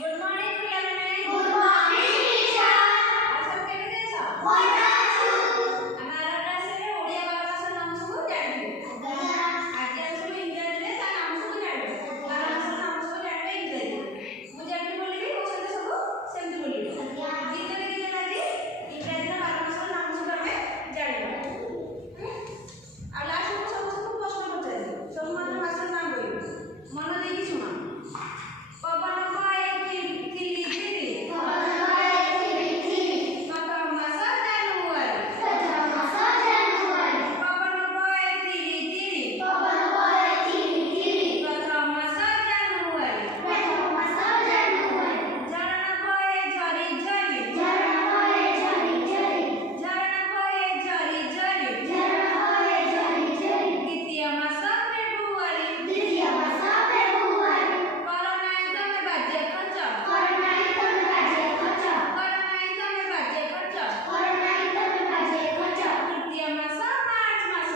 Good morning पिलाମାନେ। Good morning teacher. आज सब केମିତି ଅଛ? ଭଲ ଅଛୁ। ଆମେ ଆର କ୍ଲାସରେ ଓଡ଼ିଆ ବାରମାସର ନାମ ସବୁ ଜାଣିବୁ। ଆଜି ଆମେ ସବୁ ଇଂରାଜୀରେ ତା ନାମ ସବୁ ଜାଣିବୁ। ବାରମାସର ନାମ ସବୁ ଜାଣିବେ ଇଂରାଜୀ। ମୁଁ ଯେମିତି ବୋଲିବି କହୁଛନ୍ତି ସବୁ ସେମିତି ବୋଲିବେ। ଗୀତରେ ଗୀତ ଲାଗି ଇଂରାଜୀର ବାରମାସର ନାମ ସବୁ ଆମେ ଜାଣିବା। ଆଉ ଲାଷ୍ଟକୁ ସବୁ ପ୍ରଶ୍ନ ପଚାରିବୁ। ସବୁ ମାସର ନାମ କହିବୁ। ମନ ଦେଇକି ଶୁଣ। ପବନ ବହେ ଖିଲି ଖିଲି ପ୍ରଥମ ମାସ ଜାନୁଆରୀ। ପବନ ବହେ ଖିଲି ଖିଲି ପ୍ରଥମ ମାସ ଜାନୁଆରୀ। ଝରଣା ବହେ ଝରି ଝରି ଝରଣା ବହେ ଝରି ଝରି ଦ୍ୱିତୀୟ ମାସ ଫେବୃଆରୀ। କର ନାହିଁ ତମେ ବାଜେ ଖର୍ଚ୍ଚ ତୃତୀୟ ମାସ ମାର୍ଚ୍ଚ ମାସ।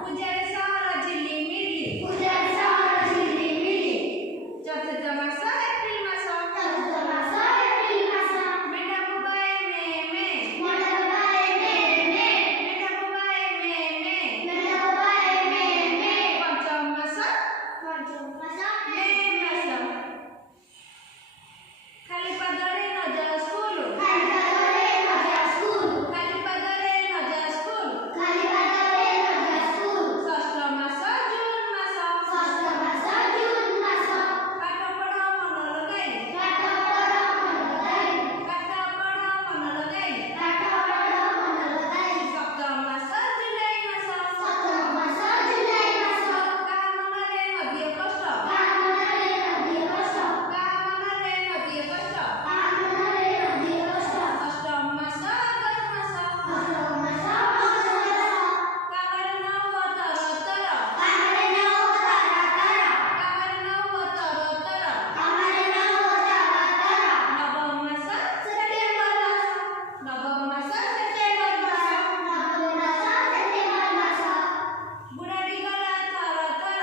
ପୂଜାରେ ସହର ଝିଲିମିଲି। ଚତୁର୍ଥ ମାସ ଏପ୍ରିଲ ମାସ। ମେଣ୍ଢା ବୋବାଏ ମେ ମେ। ମେଣ୍ଢା ବୋବାଏ ମେ ମେ। ପଞ୍ଚମ ମାସ ମେ ମାସ। ଖାଲି ପାଦରେ ନ ଯାଅ ସ୍କୁଲ। ଷଷ୍ଠ ମାସ ଜୁନ ମାସ। ପାଠ ପଢ଼ ମନ ଲଗାଇ। ସପ୍ତମ ମାସ ଜୁଲାଇ ମାସ। କାହା ମନରେ ନଦିଅ କଷ୍ଟ। ଅଷ୍ଟମ ମାସ ଅଗଷ୍ଟ ମାସ। କାମରେ ନ ହୁଅ ତର ତର। ନବମ ମାସ ସେପ୍ଟେମ୍ବର ମାସ। ବୁଢ଼ାଟି ଗଲା ଥର ଥର।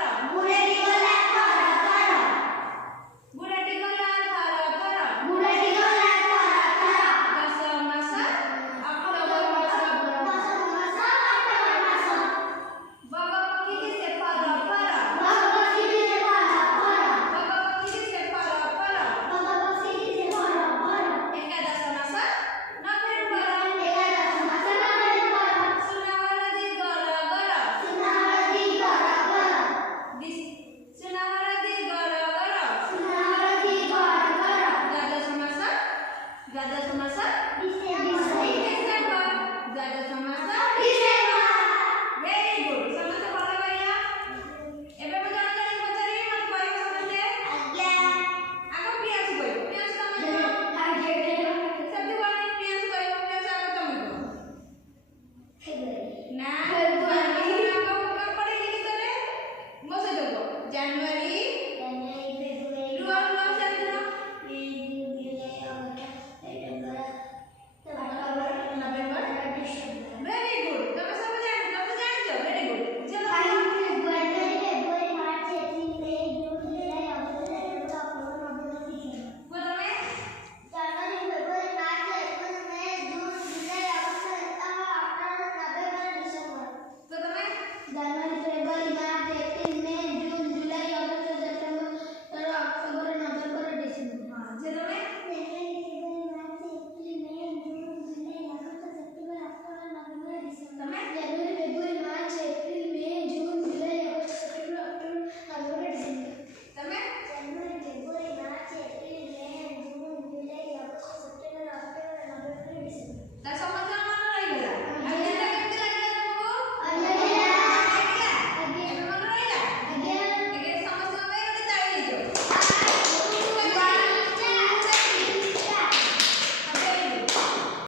ଦଶ ମାସ ଅକ୍ଟୋବର ମାସ। ବଗ ପକ୍ଷୀ ଦିଶେ ଫର ଫର। ଏକାଦଶ ମାସ ନଭେମ୍ବର। ସୁନା ହଳଦୀ ଗର ଗର। ଦ୍ୱାଦଶ ମାସ ଡିସେମ୍ବର। Very good. ସମସ୍ତେ ଭଲ କହିଲ। ଏବେ ମୁଁ ଜଣେ ଜଣେ ପଚାରିବି, ମତେ କହିବ ସମସ୍ତେ। ଆଗ ପ୍ରିୟାଂଶୁ କହିବ। ପ୍ରିୟାଂଶୁ ତମେ କୁହ। ସେମିତି କଣ ପ୍ରିୟାଂଶୁ କହିବ। ପ୍ରିୟାଂଶୁ ଆଗ ତମେ କୁହ। ନା ପଢେଇଲି ଗୀତରେ ମୋ ସହିତ କୁହ। ଜାନୁଆରୀ